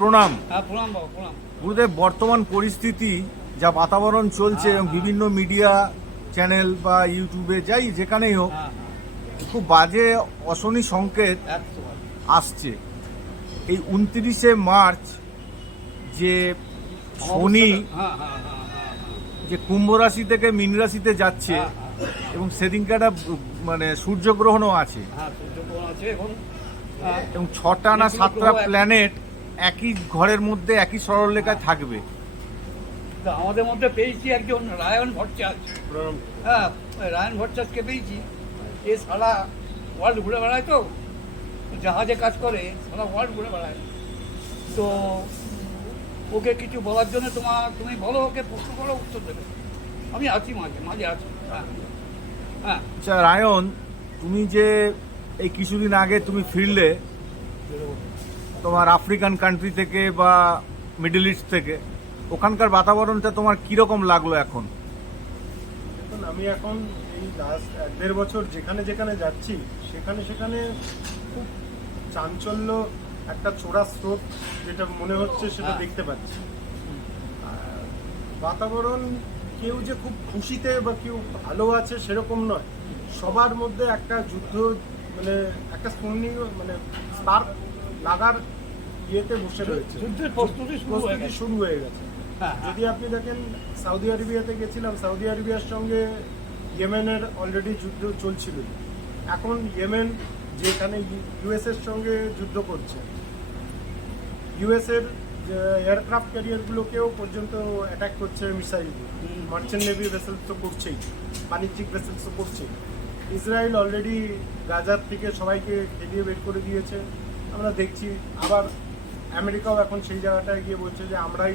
প্রণাম। হ্যাঁ প্রণাম গুরুদেব বর্তমান পরিস্থিতি যা বাতাবরণ চলছে এবং বিভিন্ন মিডিয়া চ্যানেল বা ইউটিউবে যাই যেখানেই হোক হ্যাঁ। খুব বাজে অশনি সংকেত হ্যাঁ। আসছে। এই উনত্রিশে মার্চ যে শনি হ্যাঁ হ্যাঁ হ্যাঁ হ্যাঁ। যে কুম্ভ রাশি থেকে মীন রাশিতে যাচ্ছে হ্যাঁ, হ্যাঁ, এবং সেদিনকে একটা মানে সূর্যগ্রহণও আছে। হ্যাঁ সূর্যগ্রহণ আছে এখন এবং ছটা না সাতটা প্ল্যানেট একই ঘরের মধ্যে একই সরলরেখায় থাকবে। তা আমাদের মধ্যে পেয়েছি একজন রায়ন ভট্টাচ হ্যাঁ রায়ন ভট্টাচকে পেয়েছি। এ সারা ওয়ার্ল্ড ঘুরে বেড়ায় তো জাহাজে কাজ করে সারা ওয়ার্ল্ড ঘুরে বেড়ায়। তো ওকে কিছু বলার জন্য তোমার তুমি বলো ওকে প্রশ্ন করো উত্তর দেবে। আমি আছি মাঝে মাঝে আছি। হ্যাঁ। হ্যাঁ। আচ্ছা রায়ন তুমি যে এই কিছুদিন আগে তুমি ফিরলে তোমার আফ্রিকান কান্ট্রি থেকে বা মিডল ইস্ট থেকে ওখানকার বাতাবরণটা তোমার কীরকম লাগল এখন? দেখুন আমি এখন এই লাস্ট এক দেড় বছর যেখানে যেখানে যাচ্ছি সেখানে সেখানে খুব চাঞ্চল্য একটা চোরা স্রোত যেটা মনে হচ্ছে সেটা হ্যাঁ। দেখতে পাচ্ছি। বাতাবরণ কেউ যে খুব খুশিতে বা কেউ ভালো আছে সেরকম নয়। সবার মধ্যে একটা যুদ্ধ মানে একটা স্পর্ণীয় মানে স্পার্ক লাগার ইয়েতে বসে রয়েছে। যুদ্ধের প্রস্তুতি শুরু হয়ে প্রস্তুতি গেছে। শুরু হয়ে গেছে। হ্যাঁ হ্যাঁ। যদি আপনি দেখেন সৌদি আরবিয়াতে গেছিলাম সৌদি আরবিয়ার সঙ্গে ইয়েমেনের অলরেডি যুদ্ধ চলছিল। এখন ইয়েমেন যেখানে ইউএস এর সঙ্গে যুদ্ধ করছে। ইউএস এর এয়ারক্রাফট ক্যারিয়ারগুলোকেও পর্যন্ত অ্যাটাক করছে মিসাইল মার্চেন্ট নেভি ভেসেলস তো করছেই বাণিজ্যিক ভেসেলস তো করছেই। ইসরায়েল অলরেডি গাজার থেকে সবাইকে খেলিয়ে বের করে দিয়েছে। আমরা দেখছি আবার আমেরিকাও এখন সেই জায়গাটায় গিয়ে বলছে যে আমরাই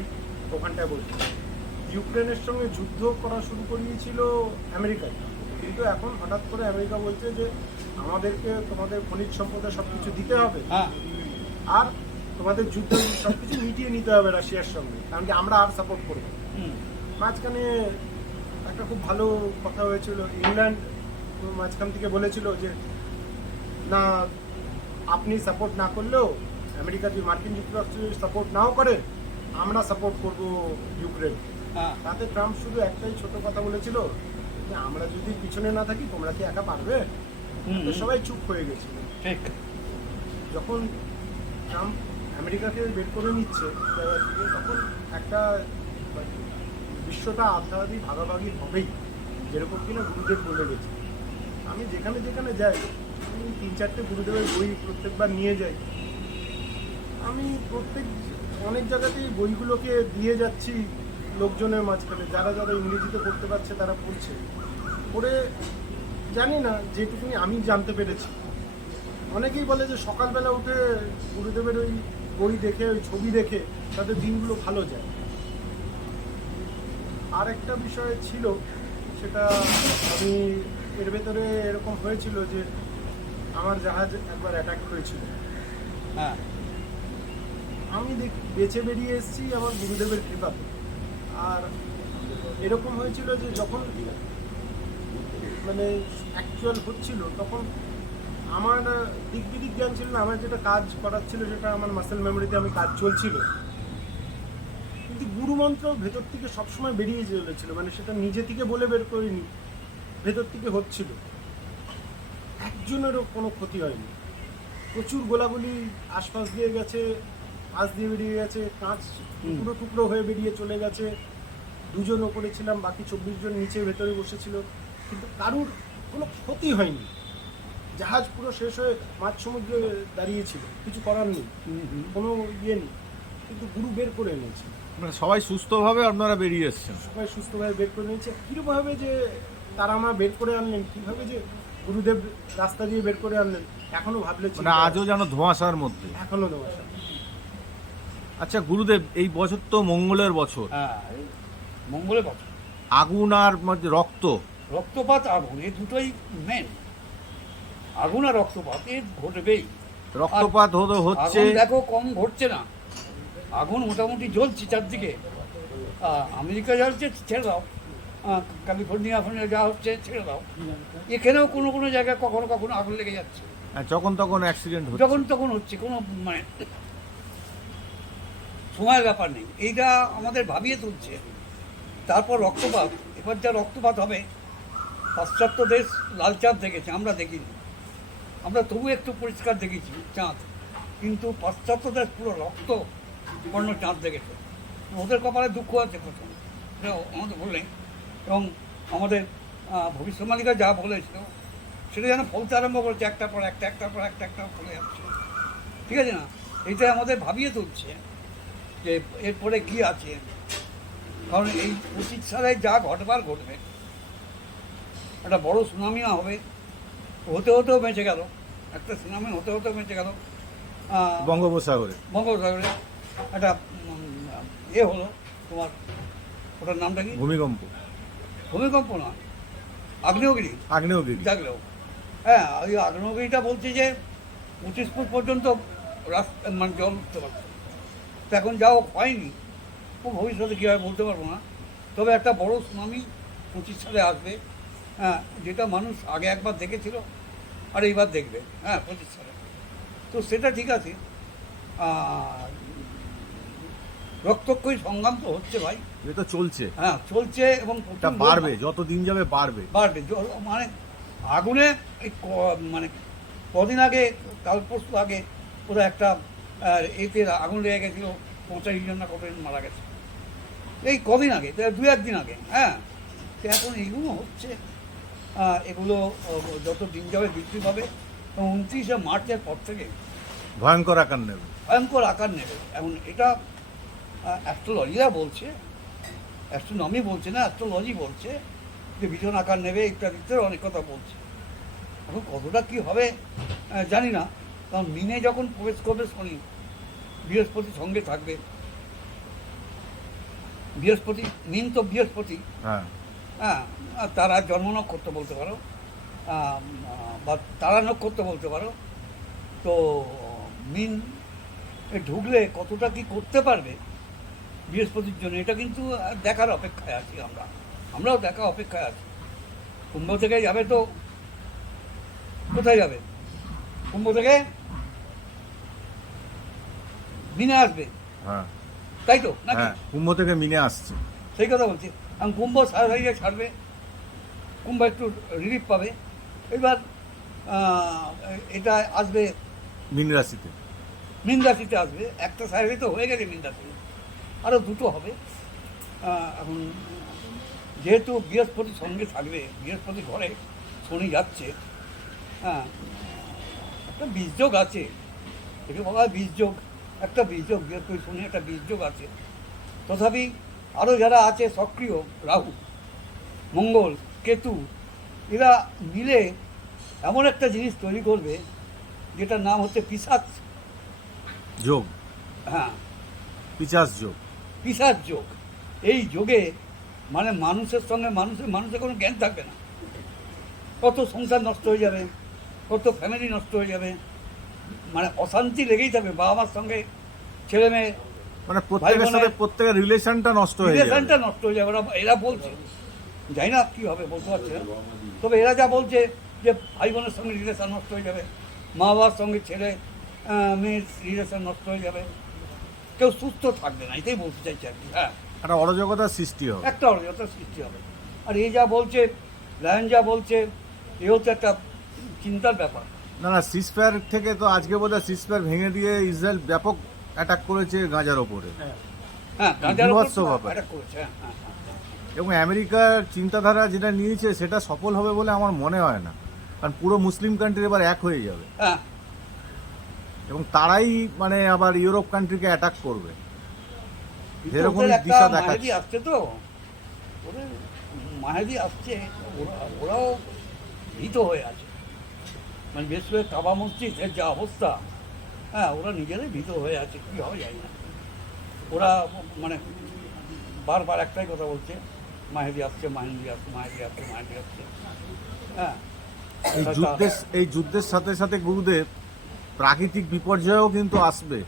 ওখানটায় বলছি ইউক্রেনের সঙ্গে যুদ্ধ করা শুরু করিয়েছিল আমেরিকায় কিন্তু এখন হঠাৎ করে আমেরিকা বলছে যে আমাদেরকে তোমাদের খনিজ সম্পদে সব কিছু দিতে হবে। হ্যাঁ। আর তোমাদের যুদ্ধ সব কিছু মিটিয়ে নিতে হবে রাশিয়ার সঙ্গে কারণ কি আমরা আর সাপোর্ট করব মাঝখানে একটা খুব ভালো কথা হয়েছিল ইংল্যান্ড মাঝখান থেকে বলেছিল যে না আপনি সাপোর্ট না করলেও আমেরিকা যদি মার্কিন যুক্তরাষ্ট্র যদি সাপোর্ট নাও করে আমরা সাপোর্ট করব ইউক্রেন। হ্যাঁ। তাতে ট্রাম্প শুধু একটাই ছোট কথা বলেছিল আমরা যদি পিছনে না থাকি তোমরা কি একা পারবে। সবাই চুপ হয়ে গেছিল ঠিক। যখন ট্রাম্প আমেরিকাকে বের করে নিচ্ছে তখন একটা বিশ্বটা আধাআধি ভাগাভাগি হবেই যেরকম কিনা গুরুদেব বলে গেছে। আমি যেখানে যেখানে যাই আমি তিন চারটে গুরুদেবের বই প্রত্যেকবার নিয়ে যাই। আমি প্রত্যেক অনেক জায়গাতেই বইগুলোকে দিয়ে যাচ্ছি। লোকজনের মাঝখানে যারা যারা ইংরেজিতে পড়তে পারছে তারা পড়ছে। পড়ে জানি না যেটুকুনি আমি জানতে পেরেছি। অনেকেই বলে যে সকালবেলা উঠে গুরুদেবের ওই বই দেখে ওই ছবি দেখে তাদের দিনগুলো ভালো যায়। আর একটা বিষয় ছিল সেটা আমি এর ভেতরে এরকম হয়েছিল যে আমার জাহাজ একবার অ্যাটাক হয়েছিল। হ্যাঁ। আমি দেখ- বেঁচে বেরিয়ে এসেছি আমার গুরুদেবের কৃপাতে। আর এরকম হয়েছিল যে যখন মানে অ্যাকচুয়াল হচ্ছিল, তখন আমার দিক বিদিক জ্ঞান ছিল না, আমার যেটা কাজ করার ছিল সেটা আমার মাসেল মেমোরিতে আমি কাজ চলছিল। কিন্তু গুরুমন্ত্র ভেতর থেকে সবসময় বেরিয়ে চলেছিল মানে সেটা নিজে থেকে বলে বের করিনি, ভেতর থেকে হচ্ছিল। একজনেরও কোনো ক্ষতি হয়নি। প্রচুর গোলাগুলি আশপাশ দিয়ে গেছে পাশ দিয়ে বেরিয়ে গেছে কাঁচ। টুকরো টুকরো হয়ে বেরিয়ে চলে গেছে দুজন ওপরে ছিলাম বাকি চব্বিশ জন নিচে ভেতরে বসেছিল কিন্তু কারুর কোনো ক্ষতি হয়নি জাহাজ পুরো শেষ হয়ে মাঝ সমুদ্রে দাঁড়িয়েছিল কিছু করার নেই। কোনো ইয়ে নেই কিন্তু গুরু বের করে এনেছে মানে সবাই সুস্থভাবে আপনারা বেরিয়ে এসছেন সবাই সুস্থভাবে বের করে নিয়েছে কীরকমভাবে যে তারা আমরা বের করে আনলেন কীভাবে যে গুরুদেব রাস্তা দিয়ে বের করে আনলেন এখনও ভাবলে মানে আজও যেন ধোঁয়াশার মধ্যে এখনও যায়। আচ্ছা গুরুদেব এই বছর তো মঙ্গলের বছর। হ্যাঁ এই মঙ্গলে বছর। আগুন আর মধ্যে রক্ত? রক্তপাত আগুন এই দুটোই মেন আগুন আর রক্তপাত এ ঘটবেই। রক্তপাত হতে হচ্ছে আগুন দেখো কম ঘটছে না। আগুন মোটামুটি জ্বলছে চারদিকে। আমেরিকা জ্বলছে ছেড়ে দাও। ক্যালিফোর্নিয়া ফোর্নিয়া যা হচ্ছে ছেড়ে দাও। এখানেও কোনো কোনো জায়গায় কখনো কখনো আগুন লেগে যাচ্ছে। আর যখন তখন অ্যাক্সিডেন্ট হচ্ছে। যখন তখন হচ্ছে কোনো মানে সময়ের ব্যাপার নেই। এইটা আমাদের ভাবিয়ে তুলছে। তারপর রক্তপাত। এবার যা রক্তপাত হবে পাশ্চাত্য দেশ লাল চাঁদ দেখেছে আমরা দেখিনি। আমরা তবু একটু পরিষ্কার দেখেছি চাঁদ। কিন্তু পাশ্চাত্য দেশ পুরো রক্ত বর্ণ চাঁদ দেখেছে। ওদের কপালে দুঃখ আছে প্রথম আমাদের বললেন এবং আমাদের আহ, ভবিষ্যৎবাণীরা যা বলেছিল সেটা যেন ফলতে আরম্ভ করেছে একটা পর একটা একটার পর একটা একটা ফলে যাচ্ছে। ঠিক আছে না? এইটা আমাদের ভাবিয়ে তুলছে। যে এরপরে কি আছে? কারণ এই পঁচিশ সালে যা ঘটবার ঘটবে। একটা বড় সুনামিও হবে হতে হতেও বেঁচে গেল। একটা সুনামি হতে হতেও বেঁচে গেল। বঙ্গোপসাগরে। বঙ্গোপসাগরে। একটা এ হলো তোমার ওটার নামটা কি? ভূমিকম্প। ভূমিকম্প না আগ্নেয়গিরি। আগ্নেয়গিরি। জাগলেও। হ্যাঁ ওই আগ্নেয়গিরিটা বলছি যে পঁচিশ ফুট পর্যন্ত রাস্তা মানে জল উঠতে পারছে তো এখন যাও হয়নি। খুব ভবিষ্যতে কী হয় বলতে পারব না। তবে একটা বড় সুনামি পঁচিশ সালে আসবে হ্যাঁ যেটা মানুষ আগে একবার দেখেছিল আর এইবার দেখবে হ্যাঁ পঁচিশ সালে তো সেটা ঠিক আছে। রক্তক্ষয়ী সংগ্রাম তো হচ্ছে ভাই। এ তো চলছে। হ্যাঁ চলছে এবং এটা বাড়বে যত দিন যাবে বাড়বে। বাড়বে মানে আগুনে মানে কদিন আগে কাল পরশু আগে পুরো একটা আহ, এতে আগুন লেগে গেছিল পঁচাশি জন না কতজন মারা গেছে। এই কদিন আগে দু একদিন আগে হ্যাঁ। তো এখন এইগুলো হচ্ছে এগুলো যত দিন যাবে বৃদ্ধি পাবে এবং উনত্রিশে মার্চের পর থেকে ভয়ঙ্কর আকার নেবে। ভয়ঙ্কর আকার নেবে। এখন এটা অ্যাস্ট্রোলজিরা বলছে অ্যাস্ট্রোনমি বলছে না অ্যাস্ট্রোলজি বলছে যে ভীষণ আকার নেবে ইত্যাদি অনেক কথা বলছে। এখন কতটা কী হবে জানি না। কারণ মিনে যখন প্রবেশ করবে শনি বৃহস্পতি সঙ্গে থাকবে। বৃহস্পতি মিন তো বৃহস্পতি। হ্যাঁ। হ্যাঁ তারা জন্ম নক্ষত্র বলতে পারো বা তারা নক্ষত্র বলতে পারো। তো মিন ঢুকলে কতটা কি করতে পারবে বৃহস্পতির জন্য এটা কিন্তু দেখার অপেক্ষায় আছি আমরা। আমরাও দেখা অপেক্ষায় আছি। কুম্ভ থেকে যাবে তো? কোথায় যাবে? কুম্ভ থেকে? মিনে আসবে। হ্যাঁ। তাই তো নাকি? হ্যাঁ কুম্ভ থেকে মিনে আসছে। সেই কথা বলছি। আমি কুম্ভ সারাইয়ে ছাড়বে কুম্ভ একটু রিলিফ পাবে। এবার এটা আসবে মিন রাশিতে। মিন রাশিতে আসবে। একটা সাইডে তো হয়ে গেছে মিন রাশি। আরও দুটো হবে। এখন যেহেতু বৃহস্পতি সঙ্গে থাকবে বৃহস্পতি ঘরে শনি যাচ্ছে হ্যাঁ একটা বীজযোগ আছে। একে বলা হয় বীজযোগ। একটা বীজযোগ বৃহস্পতি শনি একটা বীজযোগ আছে। তথাপি আরও যারা আছে সক্রিয় রাহু মঙ্গল কেতু এরা মিলে এমন একটা জিনিস তৈরি করবে যেটার নাম হচ্ছে পিসাচ যোগ? হ্যাঁ। পিচাস যোগ। পিসার যোগ। এই যোগে মানে মানুষের সঙ্গে মানুষের মানুষের কোনো জ্ঞান থাকবে না। কত সংসার নষ্ট হয়ে যাবে কত ফ্যামিলি নষ্ট হয়ে যাবে। মানে অশান্তি লেগেই থাকবে বাবা মার সঙ্গে ছেলে মেয়ে মানে প্রত্যেকের সাথে প্রত্যেকের রিলেশনটা নষ্ট হয়ে রিলেশনটা নষ্ট হয়ে যাবে ওরা এরা বলছে জানি না কী হবে বলতে পারছে না। তবে এরা যা বলছে যে ভাই বোনের সঙ্গে রিলেশন নষ্ট হয়ে যাবে মা বাবার সঙ্গে ছেলে মেয়ের রিলেশন নষ্ট হয়ে যাবে। কেউ সুস্থ থাকবে না এটাই বলতে চাইছে আর কি হ্যাঁ। একটা অরাজকতার সৃষ্টি হবে। একটা অরাজকতার সৃষ্টি হবে। আর এই যা বলছে লায়ন যা বলছে এও তো একটা চিন্তার ব্যাপার। না না সিসফেয়ার থেকে তো আজকে বোধহয় সিসফেয়ার ভেঙে দিয়ে ইসরায়েল ব্যাপক অ্যাটাক করেছে গাজার ওপরে। হ্যাঁ বিভৎস ব্যাপার। হ্যাঁ হ্যাঁ হ্যাঁ। এবং আমেরিকার চিন্তাধারা যেটা নিয়েছে সেটা সফল হবে বলে আমার মনে হয় না। কারণ পুরো মুসলিম কান্ট্রি এবার এক হয়ে যাবে। হ্যাঁ। এবং তারাই মানে আবার ইউরোপ কান্ট্রিকে অ্যাটাক করবে। একটা দিশা দেখাচ্ছে। আসছে তো। মাহেদি আসছে ওরাও ভীত হয়ে আছে। মানে বিশেষ করে কাবা মসজিদের যা অবস্থা হ্যাঁ ওরা নিজেরাই ভীত হয়ে আছে কী হবে জানি না। ওরা মানে বারবার একটাই কথা বলছে মাহেদি আসছে মাহেদি আসছে মাহেদি আসছে মাহেদি আসছে। হ্যাঁ এই যুদ্ধের এই যুদ্ধের সাথে সাথে গুরুদেব প্রাকৃতিক বিপর্যয়ও কিন্তু আসবে।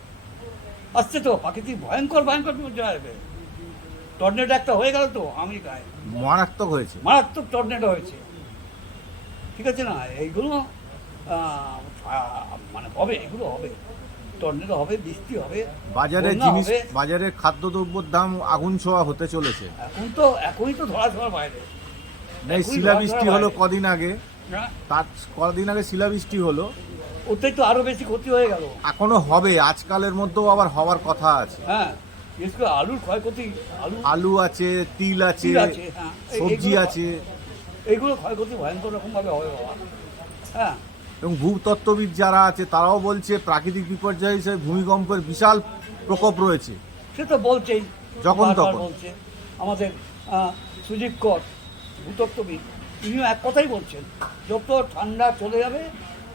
আসছে তো প্রাকৃতিক ভয়ঙ্কর ভয়ঙ্কর বিপর্যয় আসবে। টর্নেডো একটা হয়ে গেল তো আমেরিকায়। মারাত্মক হয়েছে। মারাত্মক টর্নেডো হয়েছে। ঠিক আছে না? এইগুলো মানে হবে এগুলো হবে। টর্নেডো হবে বৃষ্টি হবে বাজারে জিনিস। বাজারে খাদ্যদ্রব্যের দাম আগুন ছোঁয়া হতে চলেছে। এখন তো এখনই তো ধরা ছোঁয়ার বাইরে। এই এখনই শিলাবৃষ্টি হলো কদিন আগে। তার কদিন আগে শিলাবৃষ্টি হলো। ওতেই তো আরও বেশি ক্ষতি হয়ে গেল। এখনও হবে আজকালের মধ্যেও আবার হওয়ার কথা আছে। হ্যাঁ আলুর ক্ষয়ক্ষতি আলু আছে তিল আছে হ্যাঁ। সবজি আছে। এইগুলো ক্ষয়ক্ষতি ভয়ঙ্কর রকম ভাবে হবে বাবা। হ্যাঁ। এবং ভূতত্ত্ববিদ যারা আছে তারাও বলছে প্রাকৃতিক বিপর্যয় হিসেবে ভূমিকম্পের বিশাল প্রকোপ রয়েছে। সে তো বলছেই যখন তখন। বলছে। আমাদের সুজিত কর ভূতত্ত্ববিদ তিনিও এক কথাই বলছেন যত ঠান্ডা চলে যাবে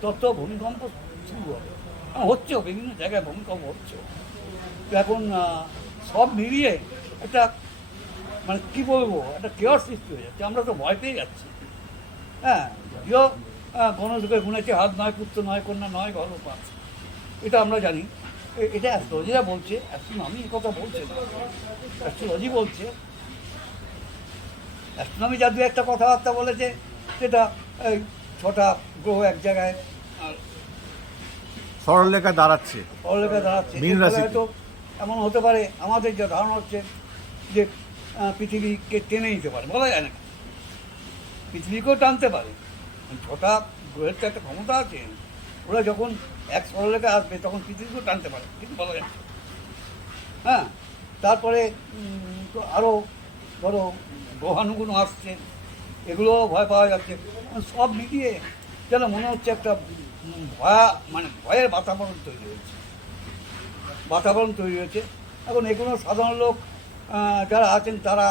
তত ভূমিকম্প শুরু হবে। হ্যাঁ, হচ্ছেও বিভিন্ন জায়গায় ভূমিকম্প হচ্ছে। তো এখন সব মিলিয়ে একটা মানে কি বলব একটা কেয়ার সৃষ্টি হয়ে যাচ্ছে। আমরা তো ভয় পেয়ে যাচ্ছি। হ্যাঁ যদিও গণযুগে গুণেছে হাত নয় পুত্র নয় কন্যা নয় গর্ভপাত এটা আমরা জানি। এটা অ্যাস্ট্রোলজিরা বলছে এই কথা বলছি অ্যাস্ট্রোলজি বলছে অ্যাস্ট্রোনমি যা দু একটা কথাবার্তা বলেছে সেটা এই ছটা গ্রহ এক জায়গায় আর সরলরেখা দাঁড়াচ্ছে। পড়ালেখা দাঁড়াচ্ছে। হয়তো এমন হতে পারে আমাদের যা ধারণা হচ্ছে যে পৃথিবীকে টেনে নিতে পারে বলা যায় না। পৃথিবীকেও টানতে পারে। ছটা গ্রহের তো একটা ক্ষমতা আছে। ওরা যখন এক সরলেখা আসবে, তখন পৃথিবীকেও টানতে পারে। কিন্তু বলা যায় হ্যাঁ? তারপরে আরও ধরো গ্রহাণুগুণ আসছে। এগুলো ভয় পাওয়া যাচ্ছে। সব মিলিয়ে যেন মনে হচ্ছে একটা ভয়া মানে ভয়ের বাতাবরণ তৈরি হয়েছে। বাতাবরণ তৈরি হয়েছে। এখন এগুলো সাধারণ লোক যারা আছেন তারা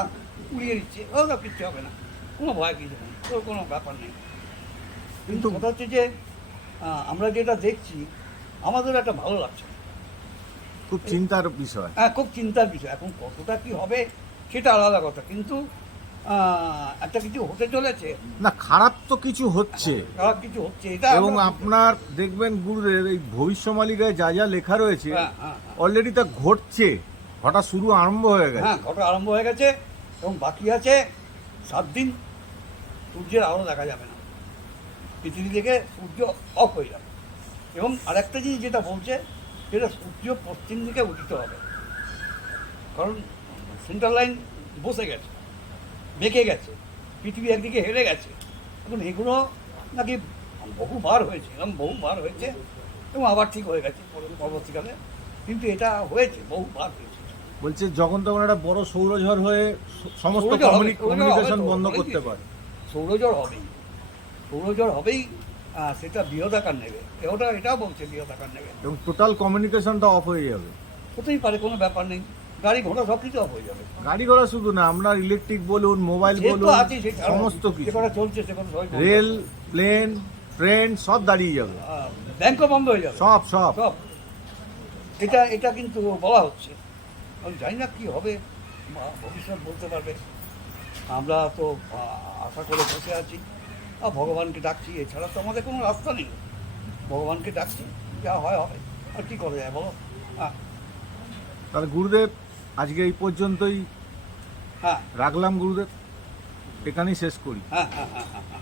উড়িয়ে দিচ্ছে। ওরা কিচ্ছু হবে না। কোনো ভয় কিছু নেই কোনো ব্যাপার নেই। কিন্তু কথা হচ্ছে যে আমরা যেটা দেখছি আমাদের একটা ভালো লাগছে। খুব চিন্তার বিষয়। হ্যাঁ খুব চিন্তার বিষয়। এখন কতটা কি হবে সেটা আলাদা কথা। কিন্তু একটা কিছু হতে চলেছে। না খারাপ তো কিছু হচ্ছে। খারাপ কিছু হচ্ছে এটা এবং আপনার দেখবেন গুরুদেব এই ভবিষ্যমালিকায় যা যা লেখা রয়েছে হ্যাঁ, হ্যাঁ, হ্যাঁ। অলরেডি তা ঘটছে। ঘটা শুরু আরম্ভ হয়ে গেছে। হ্যাঁ ঘটা আরম্ভ হয়ে গেছে এবং বাকি আছে সাত দিন। সূর্যের আলো দেখা যাবে না। পৃথিবী থেকে সূর্য অফ হয়ে যাবে। এবং আরেকটা জিনিস যেটা বলছে সেটা সূর্য পশ্চিম দিকে উঠিত হবে। কারণ সেন্ট্রাল লাইন বসে গেছে বেঁকে গেছে পৃথিবী একদিকে হেরে গেছে। এখন এগুলো নাকি বহুবার হয়েছে এবং বহুবার হয়েছে এবং আবার ঠিক হয়ে গেছে পর- পরবর্তীকালে। কিন্তু এটা হয়েছে বহুবার হয়েছে। বলছে যখন তখন একটা বড় সৌরঝড় হয়ে সমস্ত কমিউনিকেশন বন্ধ করতে পারে। সৌরঝড় হবেই। সৌরজড় হবেই সেটা বৃহদাকার নেবে। ওটা এটাও বলছে বৃহৎ আকার নেবে। এবং টোটাল কমিউনিকেশনটা অফ হয়ে যাবে। হতেই পারে কোনো ব্যাপার নেই। গাড়ি ঘোড়া সব কিছু অফ হয়ে যাবে। গাড়ি ঘোড়া শুধু না আপনার ইলেকট্রিক বলুন মোবাইল বলুন সমস্ত কিছু। চলছে রেল প্লেন ট্রেন সব দাঁড়িয়ে যাবে। ব্যাংকও বন্ধ হয়ে যাবে। সব সব। সব। এটা এটা কিন্তু বলা হচ্ছে। আমি জানি না কি হবে। ভবিষ্যৎ বলতে পারবে। আমরা তো আশা করে বসে আছি। আর ভগবানকে ডাকছি এছাড়া তো আমাদের কোনো রাস্তা নেই। ভগবানকে ডাকছি যা হয় হবে। আর কী করা যায় বলো? হ্যাঁ। তাহলে গুরুদেব আজকে এই পর্যন্তই হ্যাঁ। রাখলাম গুরুদেব। এখানেই শেষ করি। হ্যাঁ হ্যাঁ হ্যাঁ হ্যাঁ।